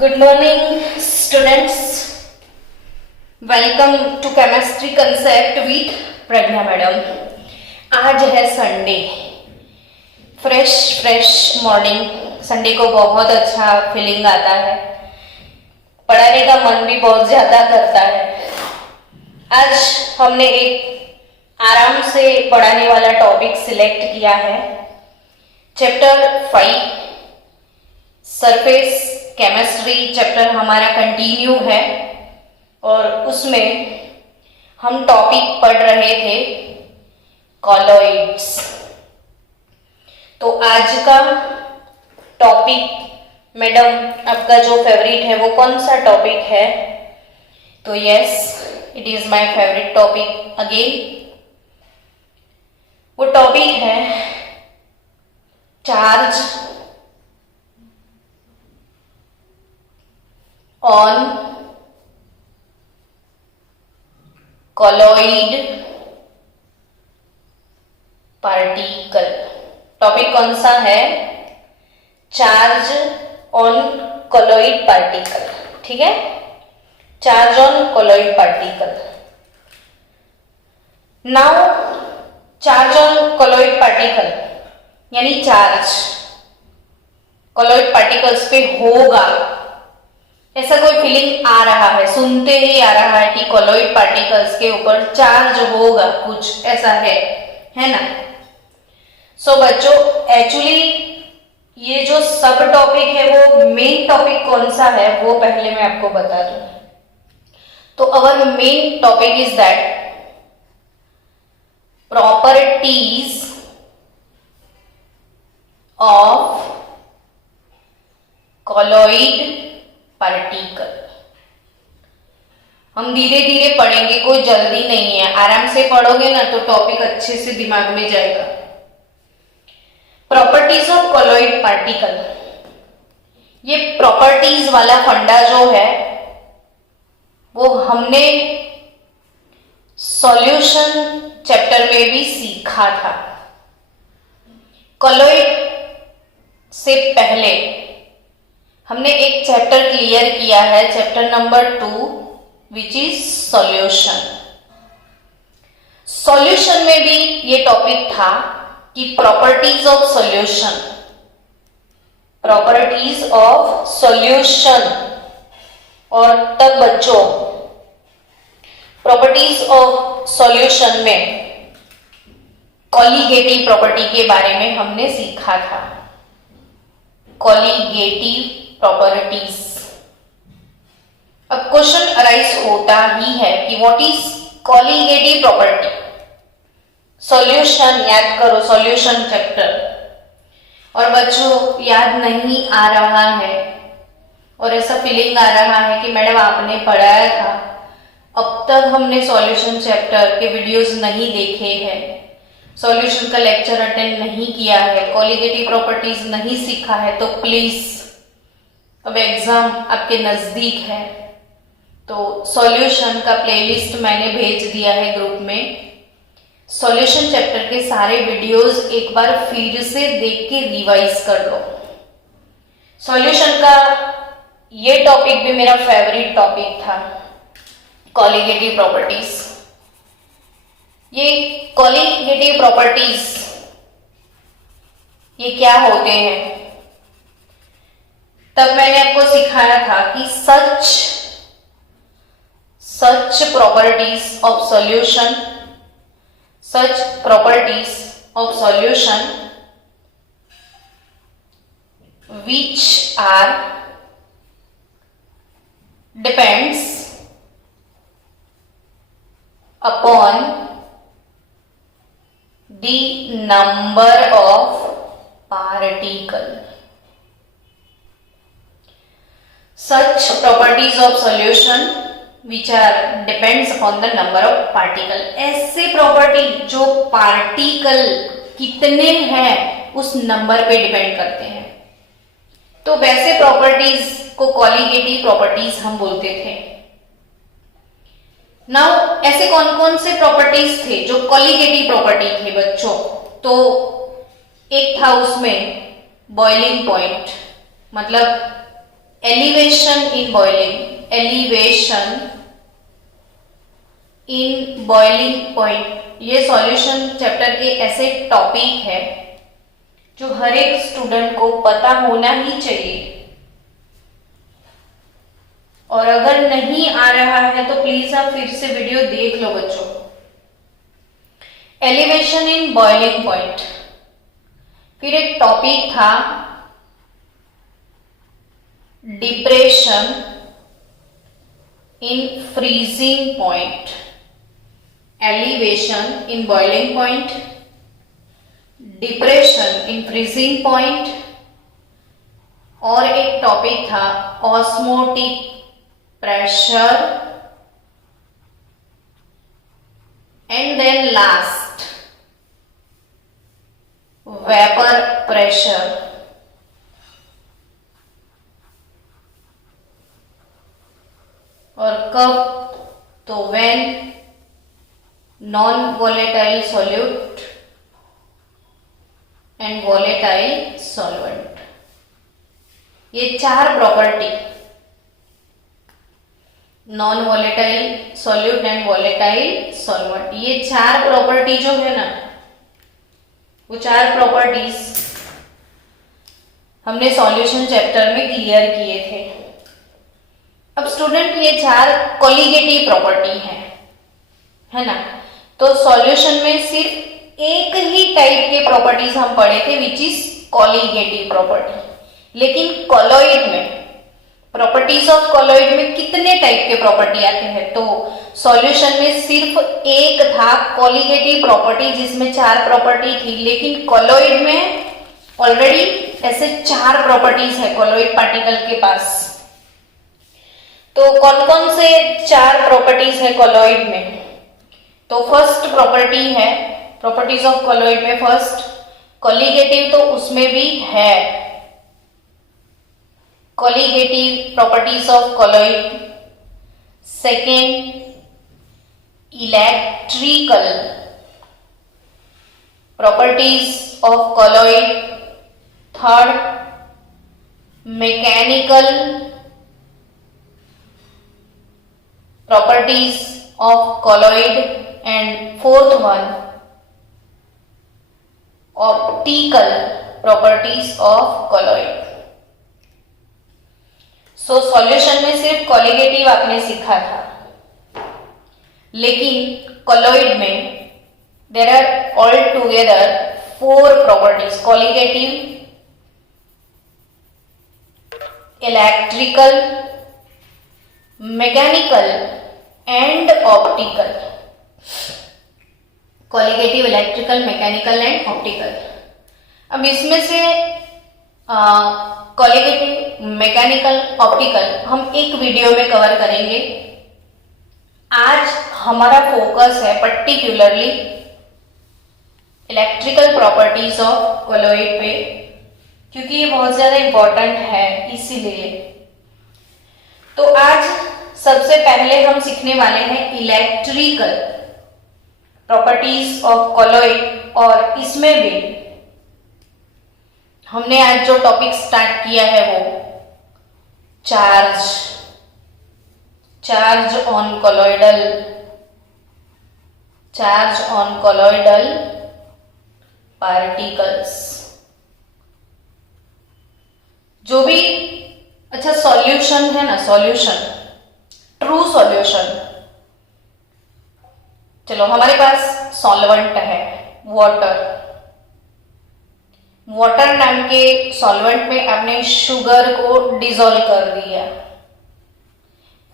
Good morning, students. Welcome to Chemistry Concept with Pragya madam. आज है Sunday. Fresh morning. Sunday को बहुत अच्छा फीलिंग आता है. पढ़ाने का मन भी बहुत ज़्यादा करता है. आज हमने एक आराम से पढ़ाने वाला टॉपिक सिलेक्ट किया है. चैप्टर 5 सरफेस केमिस्ट्री चैप्टर हमारा कंटिन्यू है और उसमें हम टॉपिक पढ़ रहे थे कॉलॉइड्स. तो आज का टॉपिक मैडम आपका जो फेवरेट है वो कौन सा टॉपिक है? तो yes, it is my favourite topic again. वो टॉपिक है charge on colloid particle. Topic कौन सा है? Charge on colloid particle. ठीक है, charge on colloid particle. Now charge on colloid particle यानी चार्ज colloid particles पे होगा, ऐसा कोई फीलिंग आ रहा है, सुनते ही आ रहा है कि कॉलॉइड पार्टिकल्स के ऊपर चार्ज होगा, कुछ ऐसा है ना? सो बच्चों, एक्चुअली ये जो सब टॉपिक है वो मेन टॉपिक कौन सा है वो पहले मैं आपको बता दूं. तो our main topic is that properties of colloid particle. हम धीरे धीरे पढ़ेंगे, कोई जल्दी नहीं है. आराम से पढ़ोगे ना तो टॉपिक अच्छे से दिमाग में जाएगा. प्रॉपर्टीज ऑफ कॉलॉइड पार्टिकल, ये प्रॉपर्टीज वाला फंडा जो है वो हमने सॉल्यूशन चैप्टर में भी सीखा था. कॉलॉइड से पहले हमने एक चैप्टर क्लियर किया है, chapter number 2 which is solution. Solution में भी ये टॉपिक था कि properties of solution, properties of solution. और तब बच्चों प्रॉपर्टीज ऑफ सॉल्यूशन में कॉलीगेटिव प्रॉपर्टी के बारे में हमने सीखा था. Colligative properties. अब क्वेश्चन अराइज होता ही है कि what is colligative property. Solution याद करो, सॉल्यूशन चैप्टर. और बच्चों याद नहीं आ रहा है और ऐसा फीलिंग आ रहा है कि मैडम आपने पढ़ाया था, अब तक हमने सॉल्यूशन चैप्टर के वीडियोस नहीं देखे हैं, सॉल्यूशन का लेक्चर अटेंड नहीं किया है, कॉलीगेटिव प्रॉपर्टीज नहीं सीखा है, तो प्लीज अब एग्जाम आपके नजदीक है तो सॉल्यूशन का प्लेलिस्ट मैंने भेज दिया है ग्रुप में. सॉल्यूशन चैप्टर के सारे वीडियोस एक बार फिर से देख के रिवाइज कर लो. सॉल्यूशन का ये टॉपिक भी मेरा फेवरेट टॉपिक था, कॉलीगेटिव प्रॉपर्टीज. ये कॉलीगेटिव प्रॉपर्टीज ये क्या होते हैं? तब मैंने आपको सिखाया था कि such properties of solution, such properties of solution which are depends upon the number of particle. Such properties of solution which are depends upon the number of particle. ऐसे प्रॉपर्टी जो पार्टिकल कितने हैं उस नंबर पे depend करते हैं. तो वैसे प्रॉपर्टीज को कॉलीगेटिव प्रॉपर्टीज हम बोलते थे. नाउ ऐसे कौन कौन से प्रॉपर्टीज थे जो कॉलीगेटिव प्रॉपर्टी थे बच्चों? तो एक था उसमें बॉइलिंग पॉइंट, मतलब elevation in boiling, elevation in boiling point, ये सॉल्यूशन चैप्टर के ऐसे टॉपिक है जो हर एक स्टूडेंट को पता होना ही चाहिए, और अगर नहीं आ रहा है तो प्लीज आप फिर से वीडियो देख लो बच्चों। एलिवेशन इन बॉइलिंग पॉइंट, फिर एक टॉपिक था depression in freezing point, elevation in boiling point, depression in freezing point, और एक टॉपिक था osmotic pressure, and then last vapour pressure. और कब, तो when non volatile solute and volatile solvent, ये चार property, non volatile solute and volatile solvent, ये चार प्रॉपर्टी जो है ना, वो चार प्रॉपर्टीज हमने सॉल्यूशन चैप्टर में क्लियर किए थे। अब स्टूडेंट ये चार कोलिगेटिव प्रॉपर्टी है ना, तो सॉल्यूशन में सिर्फ एक ही टाइप के प्रॉपर्टीज हम पढ़े थे विच इज कोलिगेटिव प्रॉपर्टी, लेकिन कॉलॉइड में, प्रॉपर्टीज ऑफ कॉलॉइड में कितने टाइप के प्रॉपर्टी आते हैं, तो सॉल्यूशन में सिर्फ एक था कोलिगेटिव प्रॉपर्टी जिसमें चार प्रॉपर्टी थी, लेकिन कॉलॉइड में ऑलरेडी ऐसे चार प्रॉपर्टीज है कॉलॉइड पार्टिकल के पास। तो कौन कौन से चार प्रॉपर्टीज है कॉलॉइड में, तो फर्स्ट प्रॉपर्टी है प्रॉपर्टीज ऑफ कॉलॉइड में, फर्स्ट कोलिगेटिव, तो उसमें भी है colligative properties of colloid. Second electrical properties of colloid. Third mechanical properties of colloid, and fourth one optical properties of colloid. So solution में सिर्फ कोलिगेटिव आपने सीखा था, लेकिन कॉलॉइड में there are all together four properties, colligative, electrical, mechanical and optical. Colligative, electrical, mechanical and optical. अब इसमें से कोलिगेटिव, मैकेनिकल, ऑप्टिकल हम एक वीडियो में कवर करेंगे। आज हमारा फोकस है particularly electrical properties of colloid पे, क्योंकि ये बहुत ज्यादा इंपॉर्टेंट है इसीलिए। तो आज सबसे पहले हम सीखने वाले हैं इलेक्ट्रिकल प्रॉपर्टीज ऑफ कॉलॉइड, और इसमें भी हमने आज जो टॉपिक स्टार्ट किया है वो चार्ज ऑन कॉलॉइडल पार्टिकल्स। जो भी अच्छा सॉल्यूशन है ना, सॉल्यूशन, ट्रू सॉल्यूशन, चलो हमारे पास सॉल्वेंट है वाटर नाम के सॉल्वेंट में आपने शुगर को डिसॉल्व कर दिया।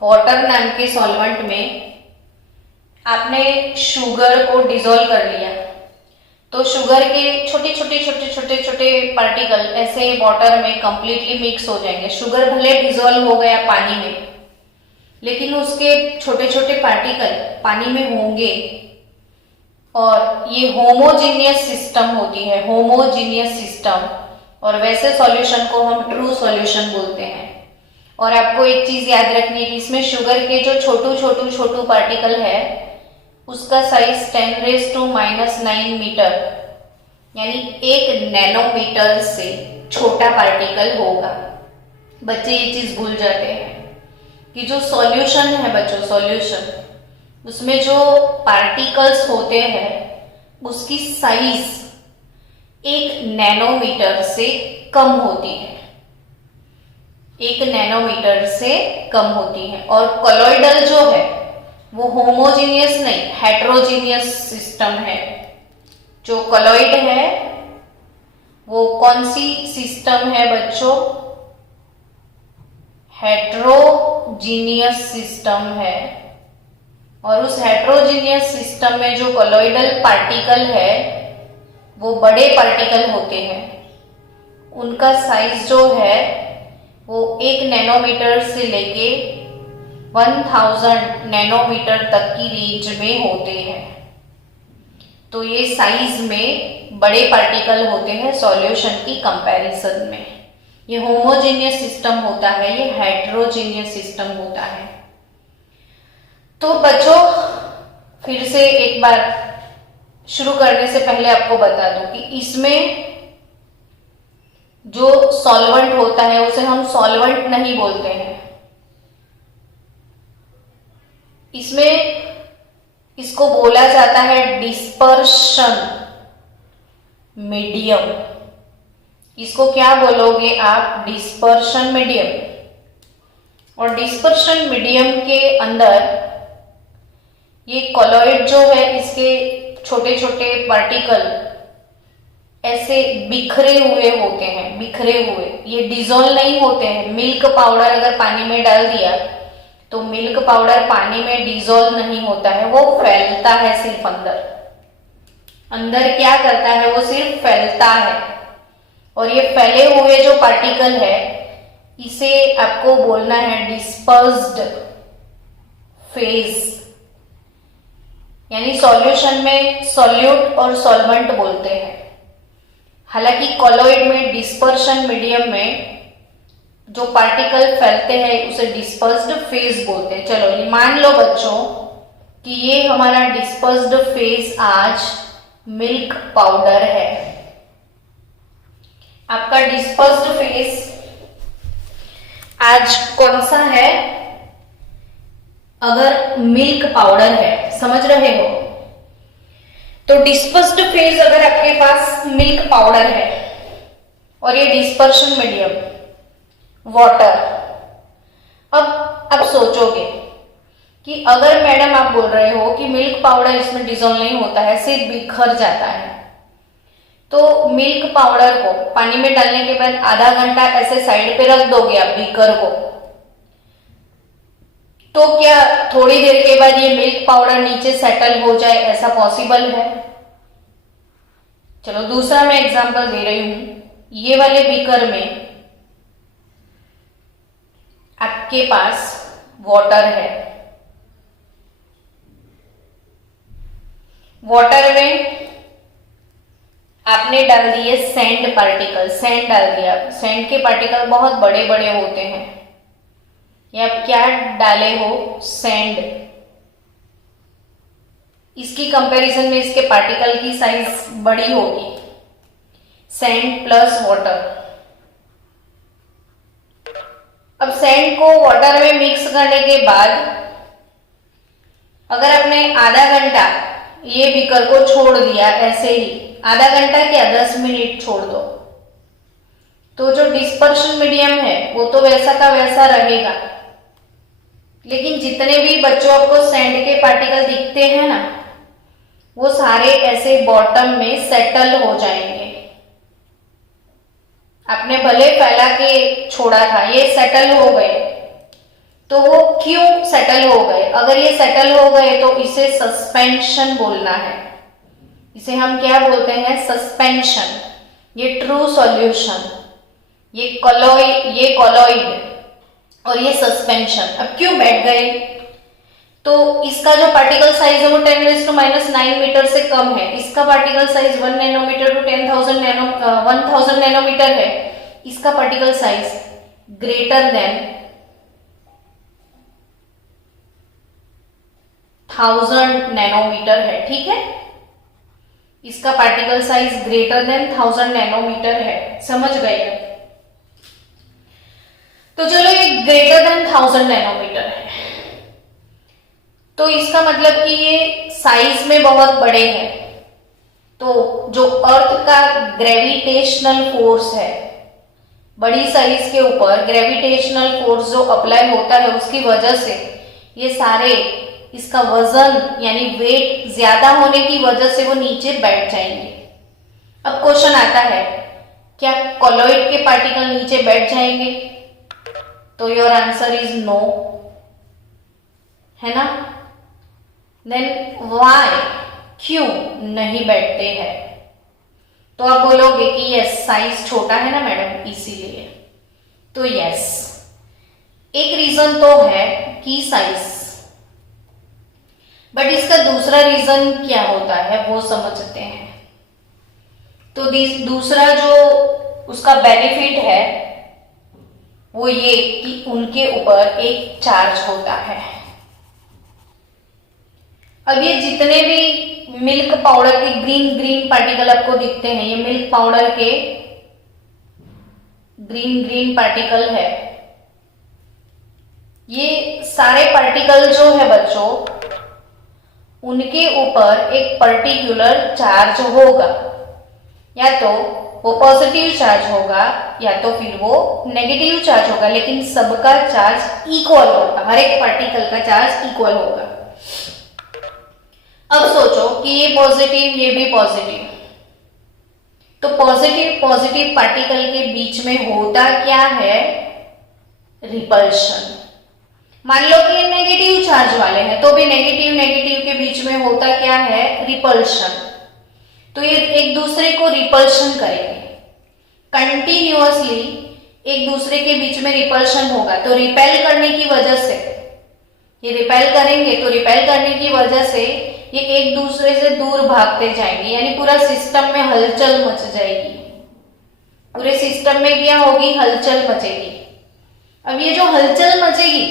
वाटर नाम के सॉल्वेंट में आपने शुगर को डिसॉल्व कर लिया, तो शुगर के छोटे छोटे पार्टिकल ऐसे वाटर में कंप्लीटली मिक्स हो जाएंगे। शुगर भले डिसॉल्व हो गया पानी में, लेकिन उसके छोटे छोटे पार्टिकल पानी में होंगे, और ये होमोजीनियस सिस्टम होती है, होमोजीनियस सिस्टम, और वैसे सॉल्यूशन को हम ट्रू सॉल्यूशन बोलते हैं। और आपको एक चीज याद रखनी है कि इसमें शुगर के जो छोटू पार्टिकल है उसका साइज 10⁻⁹ मीटर, यानी 1 नैनोमीटर से छोटा पार्टिकल होगा। बच्चे ये चीज भूल जाते हैं कि जो सॉल्यूशन है बच्चों, सॉल्यूशन, उसमें जो पार्टिकल्स होते हैं उसकी साइज 1 नैनोमीटर से कम होती है, 1 नैनोमीटर से कम होती है। और कोलॉइडल जो है वो होमोजीनियस नहीं, हेट्रोजीनियस सिस्टम है। जो कोलॉइड है वो कौन सी सिस्टम है बच्चों? हेट्रोजीनियस सिस्टम है। और उस हेट्रोजीनियस सिस्टम में जो कोलॉइडल पार्टिकल है वो बड़े पार्टिकल होते हैं, उनका साइज जो है वो 1 नैनोमीटर से लेके 1000 नैनोमीटर तक की रेंज में होते हैं। तो ये साइज में बड़े पार्टिकल होते हैं सॉल्यूशन की कंपैरिजन में। ये होमोजेनियस सिस्टम होता है, ये हेट्रोजेनियस सिस्टम होता है। तो बच्चों फिर से एक बार शुरू करने से पहले आपको बता दूं कि इसमें जो सॉल्वेंट होता है उसे हम सॉल्वेंट नहीं बोलते हैं। इसमें इसको बोला जाता है डिस्पर्शन मीडियम। इसको क्या बोलोगे आप? Dispersion medium. और डिस्पर्शन मीडियम के अंदर ये कोलॉइड जो है इसके छोटे छोटे पार्टिकल ऐसे बिखरे हुए होते हैं, बिखरे हुए। ये डिजोल्व नहीं होते हैं। मिल्क पाउडर अगर पानी में डाल दिया तो मिल्क पाउडर पानी में डिजोल्व नहीं होता है, वो फैलता है सिर्फ अंदर। अंदर क्या करता है? वो सिर्फ फैलता है। और ये फैले हुए जो पार्टिकल है इसे आपको बोलना है डिस्पर्स्ड फेज। यानी सॉल्यूशन में सॉल्यूट और सॉल्वेंट बोलते हैं। हालांकि कोलॉइड में डिस्पर्शन मीडियम में जो पार्टिकल फैलते हैं उसे डिस्पर्स्ड फेज बोलते हैं। चलो मान लो बच्चों कि ये हमारा डिस्पर्स्ड फेज आज मिल्क पाउडर है। आपका डिस्पर्स्ड फेज आज कौन सा है? अगर मिल्क पाउडर है, समझ रहे हो? तो डिस्पर्स्ड फेज अगर आपके पास मिल्क पाउडर है और ये डिस्पर्शन मीडियम वाटर। अब आप सोचोगे कि अगर मैडम आप बोल रहे हो कि मिल्क पाउडर इसमें डिजोल्व नहीं होता है, सिर्फ बिखर जाता है, तो मिल्क पाउडर को पानी में डालने के बाद आधा घंटा ऐसे साइड पे रख दोगे आप बीकर को, तो क्या थोड़ी देर के बाद ये मिल्क पाउडर नीचे सेटल हो जाए? ऐसा पॉसिबल है? चलो दूसरा मैं एग्जांपल दे रही हूं। ये वाले बीकर में आपके पास वाटर है। वाटर में आपने डाल दिए सैंड पार्टिकल, सैंड डाल दिया। सैंड के पार्टिकल बहुत बड़े बड़े होते हैं। ये आप क्या डाले हो? सैंड। इसकी कंपैरिजन में इसके पार्टिकल की साइज बड़ी होगी। Sand plus water. अब सैंड को वाटर में मिक्स करने के बाद अगर आपने आधा घंटा ये बीकर को छोड़ दिया, ऐसे ही आधा घंटा क्या 10 मिनट छोड़ दो, तो जो डिस्पर्शन मीडियम है वो तो वैसा का वैसा रहेगा। लेकिन जितने भी बच्चों आपको सैंड के पार्टिकल दिखते हैं ना, वो सारे ऐसे बॉटम में सेटल हो जाएंगे। आपने भले फैला के छोड़ा था, ये सेटल हो गए। तो वो क्यों सेटल हो गए? अगर ये सेटल हो गए तो इसे सस्पेंशन बोलना है। इसे हम क्या बोलते हैं? सस्पेंशन। ये ट्रू सॉल्यूशन, ये कोलॉइड और ये सस्पेंशन। अब क्यों बैठ गए? तो इसका जो पार्टिकल साइज है वो 10⁻⁹ मीटर से कम है। इसका particle size 1 nanometre to 1000 nanometre है। इसका particle size greater than 1000 nanometre है। ठीक है, इसका particle size greater than 1000 nanometre है। समझ गए? तो ये ग्रेटर देन 1000 नैनोमीटर है। तो इसका मतलब कि ये साइज में बहुत बड़े हैं। तो जो अर्थ का ग्रेविटेशनल फोर्स है, बड़ी साइज के ऊपर ग्रेविटेशनल फोर्स जो अप्लाई होता है, उसकी वजह से ये सारे, इसका वजन यानी वेट ज्यादा होने की वजह से वो नीचे बैठ जाएंगे। अब क्वेश्चन आता है, क्या कॉलॉइड के पार्टिकल नीचे बैठ जाएंगे? तो योर आंसर इज नो, है ना। देन व्हाई, क्यों नहीं बैठते हैं? तो आप बोलोगे कि यस, साइज छोटा है ना मैडम, इसीलिए। तो यस, एक रीजन तो है की साइज, बट इसका दूसरा रीजन क्या होता है वो समझते हैं। तो दूसरा जो उसका बेनिफिट है वो ये कि उनके ऊपर एक चार्ज होता है। अब ये जितने भी मिल्क पाउडर के ग्रीन ग्रीन पार्टिकल आपको दिखते हैं, ये मिल्क पाउडर के ग्रीन ग्रीन पार्टिकल है। ये सारे पार्टिकल जो है बच्चों, उनके ऊपर एक पर्टिकुलर चार्ज होगा, या तो वो पॉजिटिव चार्ज होगा या तो फिर वो नेगेटिव चार्ज होगा, लेकिन सबका चार्ज इक्वल होगा, हर एक पार्टिकल का चार्ज इक्वल होगा। अब सोचो कि ये पॉजिटिव, ये भी पॉजिटिव, तो पॉजिटिव पार्टिकल के बीच में होता क्या है? रिपल्शन। मान लो कि ये नेगेटिव चार्ज वाले हैं, तो भी नेगेटिव के बीच में होता क्या है? रिपल्शन। तो ये एक दूसरे को रिपल्शन करेंगे, कंटिन्यूअसली एक दूसरे के बीच में रिपल्शन होगा। तो रिपेल करने की वजह से ये रिपेल करेंगे, तो रिपेल करने की वजह से ये एक दूसरे से दूर भागते जाएंगे, यानी पूरा सिस्टम में हलचल मच जाएगी। पूरे सिस्टम में क्या होगी? हलचल मचेगी। अब ये जो हलचल मचेगी,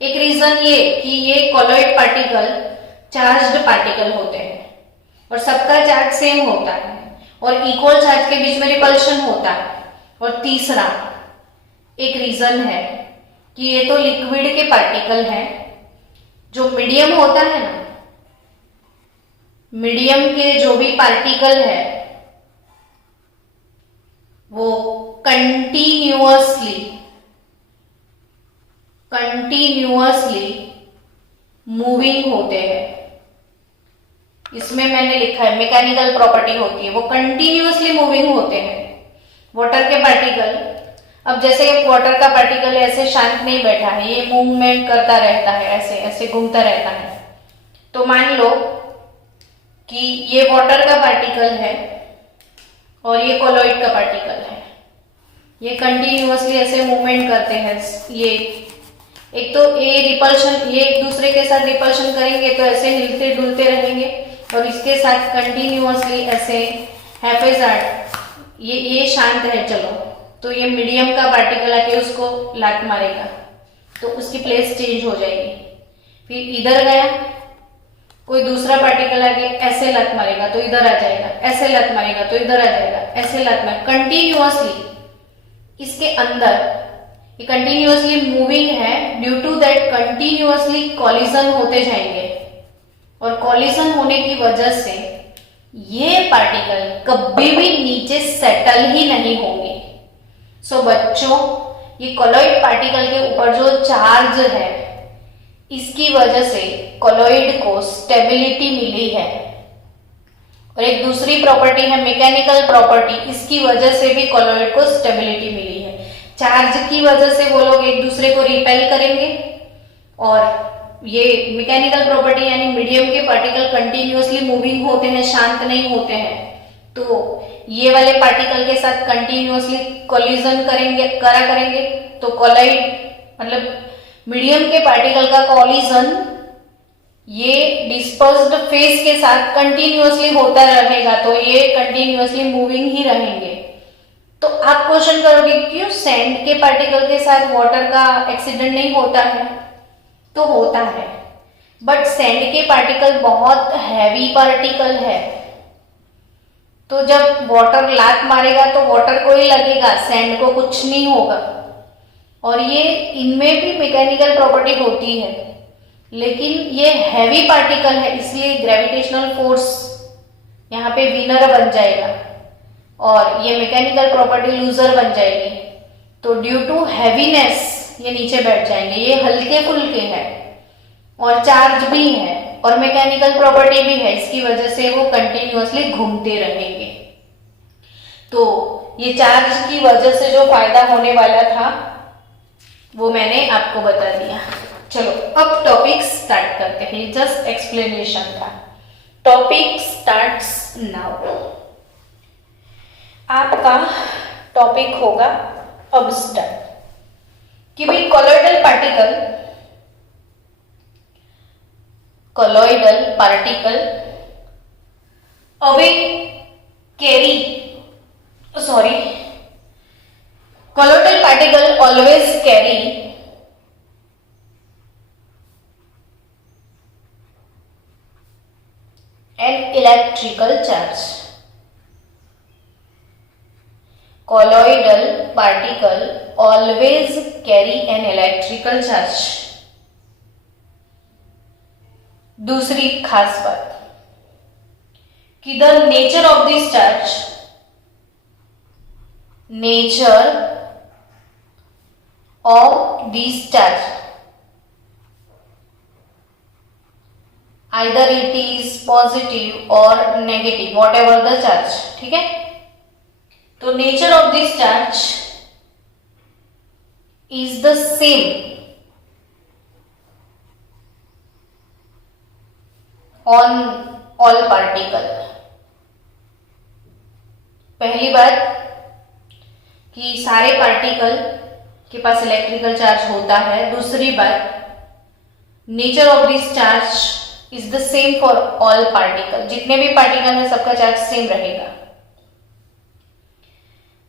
एक रीजन ये कि ये कॉलॉइड पार्टिकल चार्ज्ड पार्टिकल होते हैं और सबका चार्ज सेम होता है और इक्वल चार्ज के बीच में रिपल्शन होता है। और तीसरा एक रीजन है कि ये तो लिक्विड के पार्टिकल हैं, जो मीडियम होता है ना, मीडियम के जो भी पार्टिकल है वो कंटिन्यूअसली मूविंग होते हैं। इसमें मैंने लिखा है मैकेनिकल प्रॉपर्टी होती है, वो कंटिन्यूअसली मूविंग होते हैं। वाटर के पार्टिकल, अब जैसे वाटर का पार्टिकल ऐसे शांत नहीं बैठा है, ये मूवमेंट करता रहता है, ऐसे ऐसे घूमता रहता है। तो मान लो कि ये वाटर का पार्टिकल है और ये कॉलॉइड का पार्टिकल है, ये कंटिन्यूअसली ऐसे मूवमेंट करते हैं। ये एक तो ये रिपल्शन, ये एक दूसरे के साथ रिपल्शन करेंगे तो ऐसे हिलते डुलते रहेंगे, और इसके साथ कंटिन्यूअसली ऐसे हैफेजार्ड, ये शांत है, चलो, तो ये मीडियम का पार्टिकल आके उसको लात मारेगा तो उसकी प्लेस चेंज हो जाएगी। फिर इधर गया, कोई दूसरा पार्टिकल आके ऐसे लात मारेगा तो इधर आ जाएगा, ऐसे लात मारेगा तो इधर आ जाएगा, ऐसे लात मारेगा। कंटिन्यूअसली इसके अंदर ये कंटिन्यूअसली मूविंग है, due to that continuously collision होते जाएंगे, और कॉलिजन होने की वजह से ये पार्टिकल कभी भी नीचे सेटल ही नहीं होंगे। सो बच्चों, ये कॉलॉइड पार्टिकल के ऊपर जो चार्ज है, इसकी वजह से कॉलॉइड को स्टेबिलिटी मिली है। और एक दूसरी प्रॉपर्टी है मैकेनिकल प्रॉपर्टी, इसकी वजह से भी कॉलॉइड को स्टेबिलिटी मिली है। चार्ज की वजह से वो लोग एक दूसरे को रिपेल करेंगे, और ये मैकेनिकल प्रॉपर्टी यानी मीडियम के पार्टिकल कंटिन्यूअसली मूविंग होते हैं, शांत नहीं होते हैं, तो ये वाले पार्टिकल के साथ कंटिन्यूअसली कोलिजन करेंगे, तो कॉलॉइड मतलब मीडियम के पार्टिकल का कॉलिजन ये डिस्पर्स्ड फेस के साथ कंटिन्यूअसली होता रहेगा, तो ये कंटिन्यूअसली मूविंग ही रहेंगे। तो आप क्वेश्चन करोगे क्यों सैंड के पार्टिकल के साथ वाटर का एक्सीडेंट नहीं होता है? तो होता है, बट सैंड के पार्टिकल बहुत हैवी पार्टिकल है, तो जब वाटर लात मारेगा तो वाटर को ही लगेगा, सैंड को कुछ नहीं होगा। और ये इनमें भी मैकेनिकल प्रॉपर्टी होती है, लेकिन ये हैवी पार्टिकल है इसलिए ग्रेविटेशनल फोर्स यहाँ पे विनर बन जाएगा और ये मैकेनिकल प्रॉपर्टी लूजर बन जाएगी। तो ड्यू टू हैवीनेस ये नीचे बैठ जाएंगे। ये हल्के फुल्के हैं और चार्ज भी है और मैकेनिकल प्रॉपर्टी भी है, इसकी वजह से वो कंटिन्यूअसली घूमते रहेंगे। तो ये चार्ज की वजह से जो फायदा होने वाला था वो मैंने आपको बता दिया। चलो अब टॉपिक स्टार्ट करते हैं, जस्ट एक्सप्लेनेशन था। Topic starts now. आपका टॉपिक होगा अब स्टार्ट कि भाई colloidal particle away carry colloidal particle always carry an electrical charge. Colloidal particle always carry an electrical charge. दूसरी खास बात कि the nature of this charge, nature of this charge, either it is positive or negative, whatever the charge, ठीक है। तो nature of this charge is the same on all particle। पहली बात कि सारे पार्टिकल के पास इलेक्ट्रिकल चार्ज होता है। दूसरी बात, nature of this charge is the same for all particle, जितने भी पार्टिकल हैं सबका चार्ज सेम रहेगा।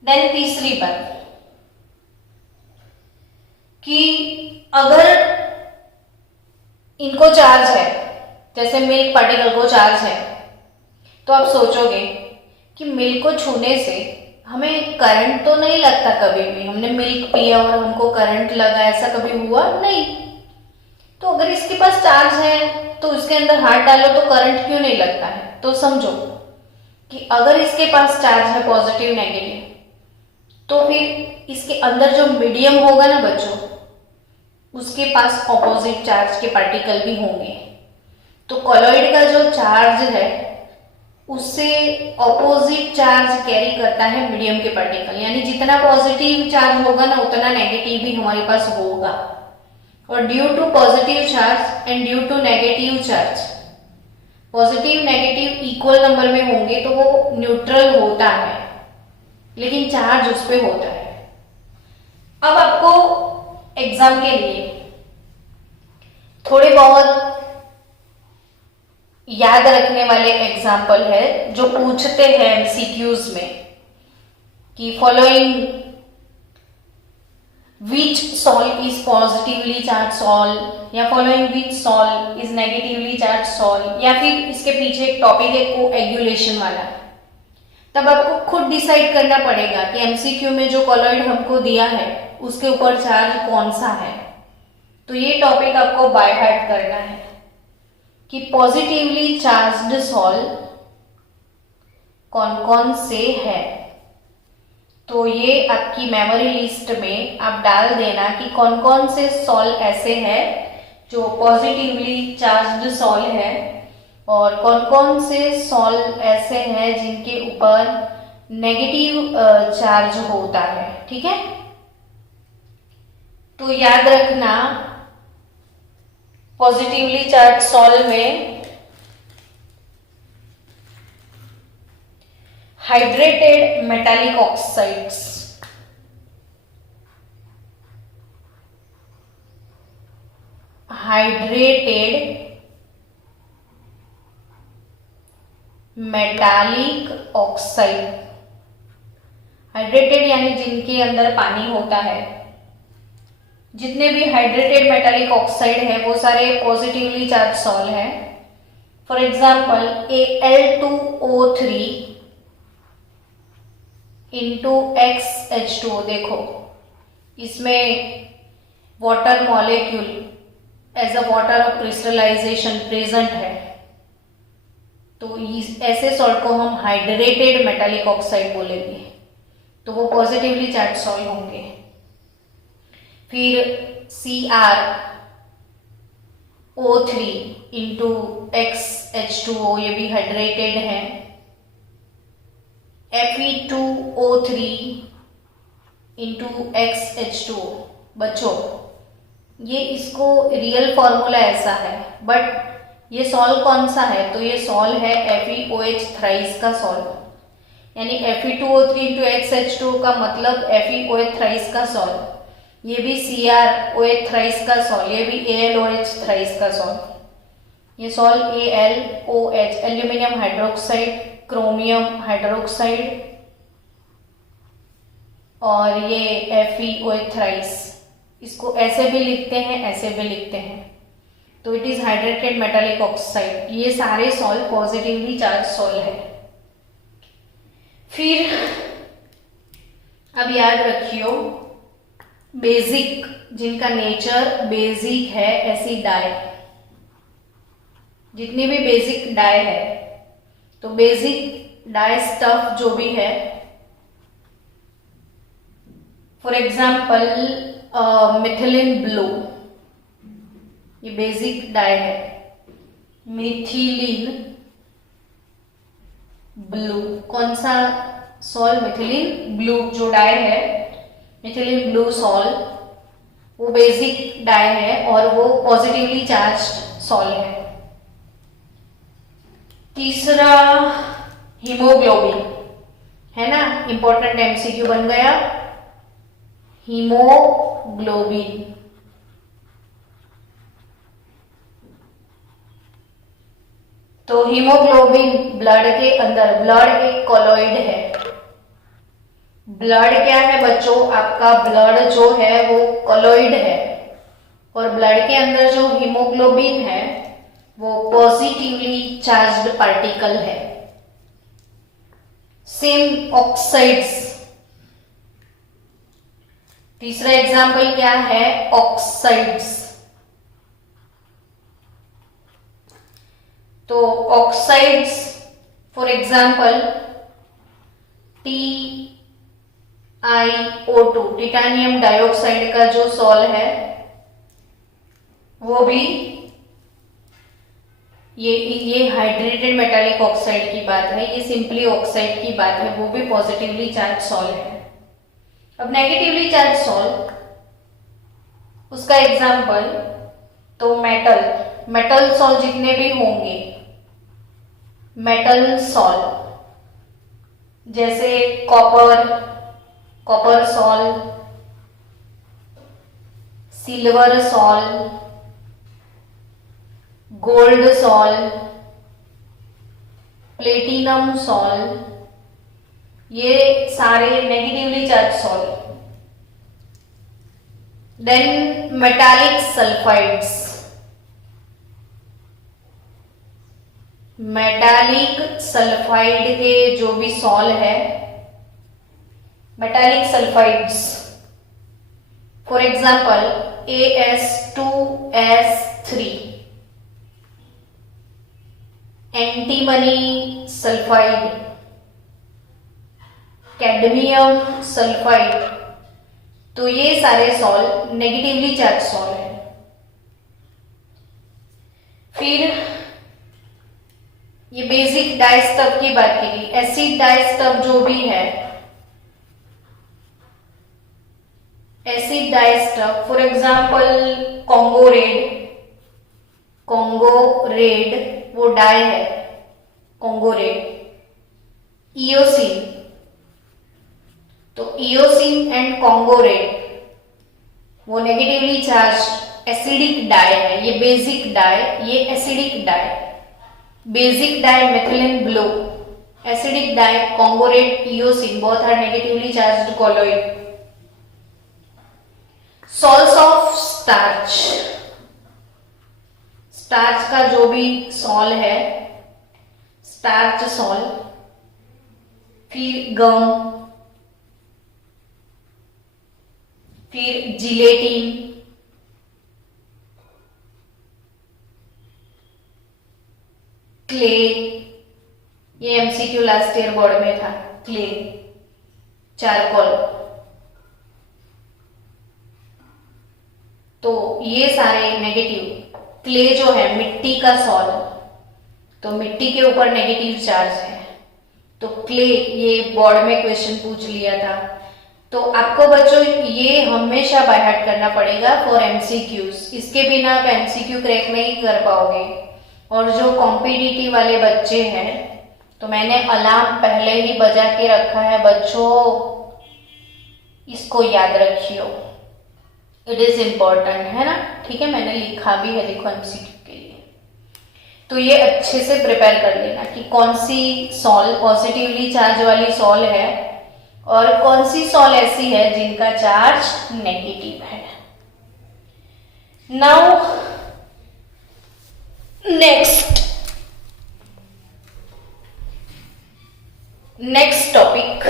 देन तीसरी बात कि अगर इनको चार्ज है, जैसे मिल्क पार्टिकल को चार्ज है, तो आप सोचोगे कि मिल्क को छूने से हमें करंट तो नहीं लगता, कभी भी हमने मिल्क पिया और हमको करंट लगा, ऐसा कभी हुआ नहीं। तो अगर इसके पास चार्ज है तो इसके अंदर हाथ डालो तो करंट क्यों नहीं लगता है। तो समझो कि अगर इसके पास चार्ज है पॉजिटिव नेगेटिव, तो फिर इसके अंदर जो मीडियम होगा ना बच्चों, उसके पास ऑपोजिट चार्ज के पार्टिकल भी होंगे। तो कॉलोइड का जो चार्ज है उससे ऑपोजिट चार्ज कैरी करता है मीडियम के पार्टिकल, यानी जितना पॉजिटिव चार्ज होगा ना उतना नेगेटिव भी हमारे पास होगा। और due to positive charge and due to negative charge, positive negative equal number में होंगे तो वो न्यूट्रल होता है, लेकिन चार्ज उस पर होता है। अब आपको एग्जाम के लिए थोड़े बहुत याद रखने वाले एग्जाम्पल है जो पूछते हैं एमसीक्यूज में कि following which salt is positively charge salt, या following which salt is negatively charge salt, या फिर इसके पीछे एक टॉपिक है कोएगुलेशन वाला। तब आपको खुद डिसाइड करना पड़ेगा कि एमसीक्यू में जो कॉलोइड हमको दिया है उसके ऊपर चार्ज कौन सा है। तो ये टॉपिक आपको बाय हार्ट करना है कि पॉजिटिवली चार्ज्ड सॉल्ट कौन कौन से है। तो ये आपकी मेमोरी लिस्ट में आप डाल देना कि कौन कौन से सॉल्ट ऐसे हैं जो पॉजिटिवली चार्ज्ड सॉल्ट है और कौन कौन से सॉल्ट ऐसे हैं जिनके ऊपर नेगेटिव चार्ज होता है, ठीक है। तो याद रखना पॉजिटिवली चार्ज सॉल्ट में hydrated metallic oxides, hydrated metallic oxide, hydrated यानी जिनके अंदर पानी होता है। जितने भी हाइड्रेटेड मेटालिक ऑक्साइड है वो सारे पॉजिटिवली चार्ज सॉल्ट है। For example Al2O3 into XH2O, देखो इसमें water molecule as a water of crystallisation present है, तो ऐसे सॉल्ट को हम हाइड्रेटेड मेटालिक ऑक्साइड बोलेंगे, तो वो पॉजिटिवली चार्ज सॉल्ट होंगे। फिर CrO3 इंटू XH2O, ये भी हाइड्रेटेड है। Fe2O3 into XH2O। बच्चों ये इसको रियल फॉर्मूला ऐसा है, बट ये सॉल्व कौन सा है, तो ये सॉल्व है FeOH थ्राइस का सॉल्व, यानी Fe2O3 इंटू XH2O का मतलब FeOH थ्राइस का सॉल्व, ये भी CrOH थ्राइस का सॉल्व, ये भी AlOH थ्राइस का सॉल्व। ये solve AlOH aluminium hydroxide, chromium hydroxide, और ये FeOH थ्राइस, इसको ऐसे भी लिखते हैं ऐसे भी लिखते हैं, तो it is hydrated metallic oxide. ये सारे सॉल्व पॉजिटिवली चार्ज सॉल्व है। फिर अब याद रखियो बेसिक, जिनका नेचर बेसिक है, एसिड डाई, जितनी भी बेसिक डाई है, तो बेसिक डाई स्टफ जो भी है, फॉर एग्जाम्पल मिथिलिन ब्लू, ये बेसिक डाई है, मिथिलिन ब्लू। कौन सा सॉल्व? मिथिलिन ब्लू जो डाई है, मिथिलिन ब्लू सॉल्व, वो बेसिक डाई है और वो पॉजिटिवली चार्ज्ड सॉल्व है। तीसरा हीमोग्लोबिन है ना, इंपॉर्टेंट MCQ बन गया, हीमोग्लोबिन। तो हीमोग्लोबिन ब्लड के अंदर, ब्लड एक कॉलोइड है। ब्लड क्या है बच्चों? आपका ब्लड जो है वो कॉलोइड है, और ब्लड के अंदर जो हीमोग्लोबिन है वो पॉजिटिवली चार्ज्ड पार्टिकल है। सेम ऑक्साइड्स, तीसरा एग्जाम्पल क्या है? ऑक्साइड्स। तो oxides for example TiO2, titanium dioxide का जो सॉल्व है वो भी ये हाइड्रेटेड मेटालिक ऑक्साइड की बात है, ये सिंपली ऑक्साइड की बात है, वो भी पॉजिटिवली चार्ज सॉल्व है। अब नेगेटिवली चार्ज सॉल्व, उसका एग्जाम्पल तो मेटल सॉल्व जितने भी होंगे, मेटल सॉल्व जैसे copper sol, silver sol, gold sol, platinum sol, ये सारे negatively charge sol. Then metallic sulphides, metallic sulphide के जो भी सॉल्व है, metallic sulphides for example AS2S3, antimony sulphide, cadmium sulphide, तो ये सारे सॉल्व नेगेटिवली चार्ज सॉल्व है। फिर ये बेसिक डाइस्टफ की बात की, एसिड डाइस्टफ जो भी है, acid dyestuff for example Congo red वो डाई है, कॉन्गो रेड। इयोसिन, तो इयोसिन एंड कॉन्गो रेड वो नेगेटिवली चार्ज एसिडिक डाई है, ये बेसिक डाई, ये acidic dye. Basic dye methylene blue, acidic dye Congo red, eosin, both are negatively charged colloid. Salts of starch, starch का जो भी sol है, starch sol. फिर गम, फिर जिलेटिन, क्ले, ये एमसीक्यू लास्ट ईयर बोर्ड में था, क्ले, चारकोल। तो ये सारे नेगेटिव, क्ले जो है मिट्टी का सॉल, तो मिट्टी के ऊपर नेगेटिव चार्ज है, तो क्ले ये बोर्ड में क्वेश्चन पूछ लिया था। तो आपको बच्चों ये हमेशा बाय हार्ट करना पड़ेगा फॉर एमसीक्यूज, इसके बिना आप एमसीक्यू क्रैक नहीं कर पाओगे। और जो कॉम्पिटिटिव वाले बच्चे हैं, तो मैंने अलार्म पहले ही बजा के रखा है बच्चों, इसको याद रखियो, इट इज इम्पोर्टेंट है ना, ठीक है, मैंने लिखा भी है, देखो एमसीक्यू के लिए। तो ये अच्छे से प्रिपेयर कर लेना कि कौन सी सॉल पॉजिटिवली चार्ज वाली सॉल है और कौन सी सॉल ऐसी है जिनका चार्ज नेगेटिव है। Now next topic,